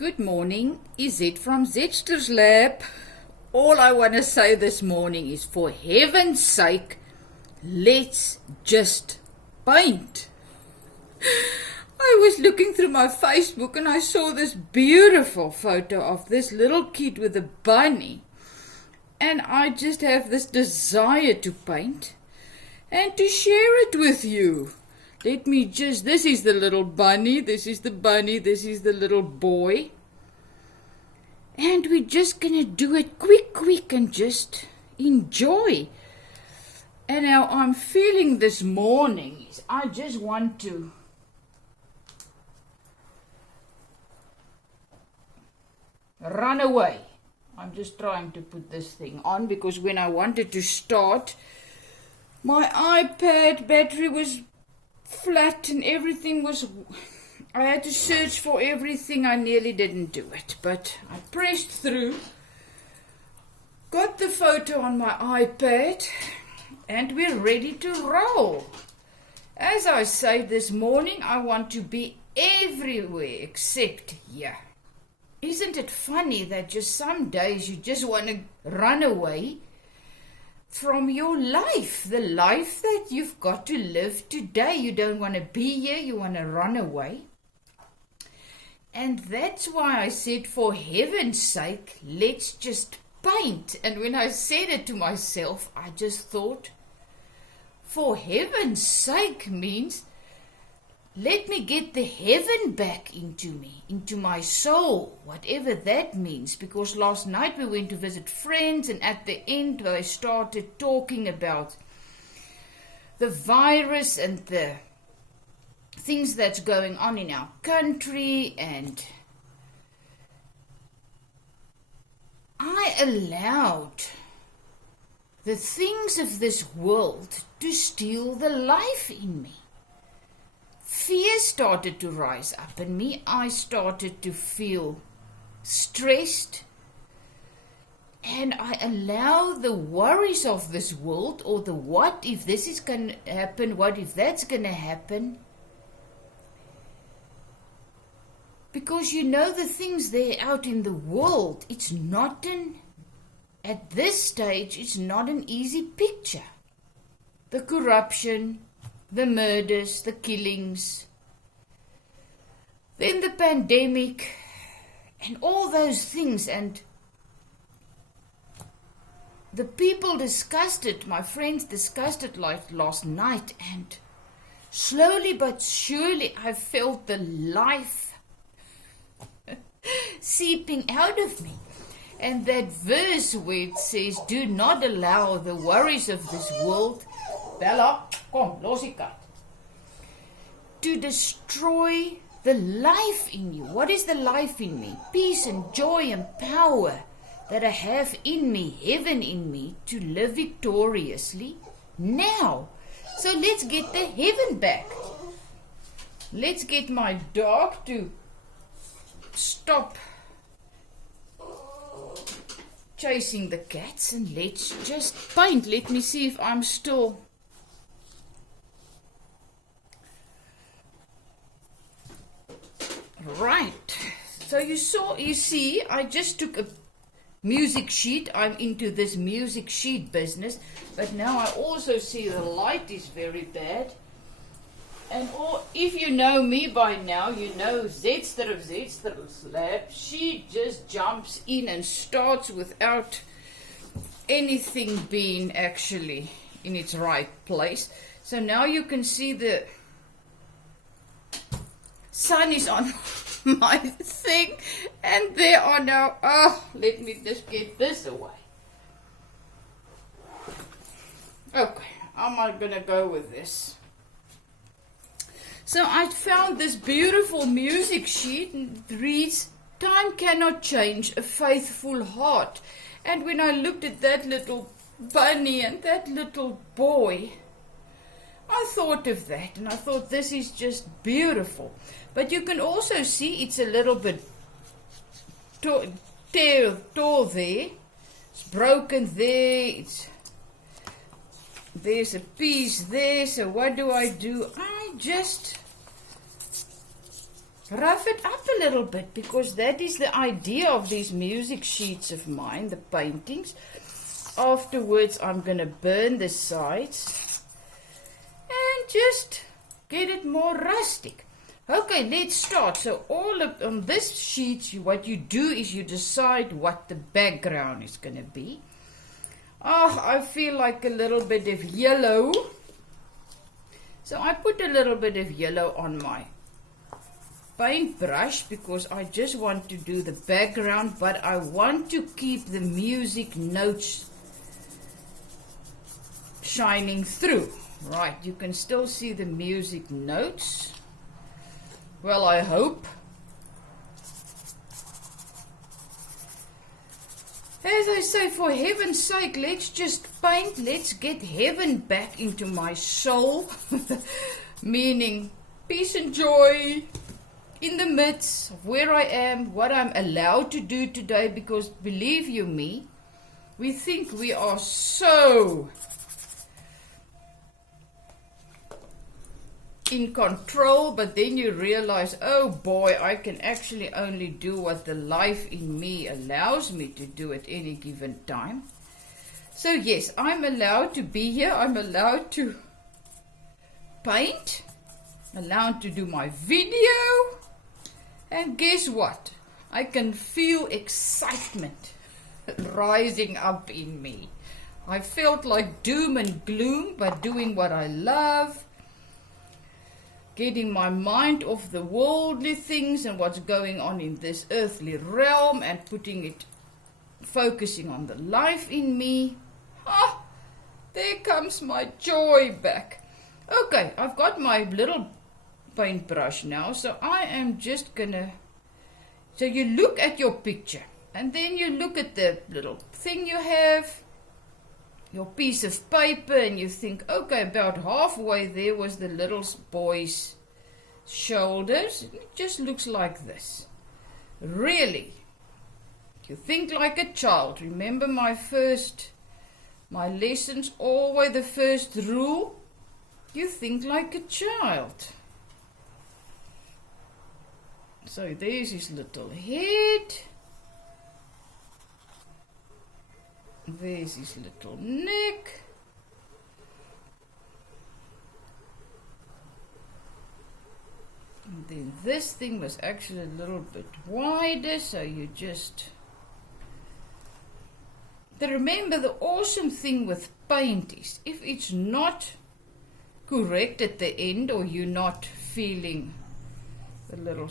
Good morning, Yhat from Aijajjjaa's lab. All I want to say this morning is, for heaven's sake, let's just paint. I was looking through my Facebook and I saw this beautiful photo of this little kid with a bunny. And I just have this desire to paint and to share it with you. This is the little bunny, this is the bunny, this is the little boy. And we're just going to do it quick and just enjoy. And how I'm feeling this morning is I just want to run away. I'm just trying to put this thing on because when I wanted to start, my iPad battery was flat and everything was... I had to search for everything. I nearly didn't do it, but I pressed through, got the photo on my iPad, and we're ready to roll. As I say this morning, I want to be everywhere except here. Isn't it funny that just some days you just want to run away from your life, the life that you've got to live today? You don't want to be here, you want to run away. And that's why I said, for heaven's sake, let's just paint. And when I said it to myself, I just thought, for heaven's sake means, let me get the heaven back into me, into my soul, whatever that means. Because last night we went to visit friends, and at the end they started talking about the virus and the things that's going on in our country, and I allowed the things of this world to steal the life in me. Fear started to rise up in me. I started to feel stressed, and I allow the worries of this world, or the what if this is going to happen, what if that's going to happen. Because the things there out in the world, it's not at this stage, it's not an easy picture. The corruption, the murders, the killings, then the pandemic, and all those things. And the people discussed it, my friends discussed it like last night, and slowly but surely I felt the life seeping out of me. And that verse where it says, do not allow the worries of this world, Bella, kom, los die kat, to destroy the life in you. What is the life in me? Peace and joy and power that I have in me, heaven in me, to live victoriously now. So let's get the heaven back. Let's get my dog to stop chasing the cats, and let's just paint. Let me see if I'm still... Right. So you see, I just took a music sheet. I'm into this music sheet business, but now I also see the light is very bad. And if you know me by now, you know Aijajjjaa of Aijajjjaa's lab. She just jumps in and starts without anything being actually in its right place. So now you can see the sun is on my thing, and there are now... let me just get this away. Okay, how am I going to go with this? So I found this beautiful music sheet, and it reads, time cannot change a faithful heart. And when I looked at that little bunny and that little boy, I thought of that, and I thought this is just beautiful. But you can also see it's a little bit tall there. It's broken there. There's a piece there. So what do? I just rough it up a little bit, because that is the idea of these music sheets of mine, the paintings. Afterwards, I'm going to burn the sides and just get it more rustic. Okay, let's start. So on this sheet, what you do is you decide what the background is going to be. Oh, I feel like a little bit of yellow. So I put a little bit of yellow on my paintbrush because I just want to do the background, but I want to keep the music notes shining through. Right, you can still see the music notes. Well, I hope. As I say, for heaven's sake, let's just paint. Let's get heaven back into my soul. Meaning peace and joy in the midst of where I am, what I'm allowed to do today. Because believe you me, we think we are so in control, but then you realize, oh boy, I can actually only do what the life in me allows me to do at any given time. So yes, I'm allowed to be here, I'm allowed to paint, allowed to do my video, and guess what? I can feel excitement rising up in me. I felt like doom and gloom, but doing what I love, getting my mind off the worldly things and what's going on in this earthly realm and focusing on the life in me. Ah, there comes my joy back. Okay, I've got my little paintbrush now, so I am just gonna, so you look at your picture and then you look at the little thing you have, your piece of paper, and you think, okay, about halfway there was the little boy's shoulders. It just looks like this. Really, you think like a child. Remember my lessons, always the first rule, you think like a child. So there's his little head. There's his little neck. And then this thing was actually a little bit wider, so you just... Remember, the awesome thing with paint is, if it's not correct at the end, or you're not feeling the little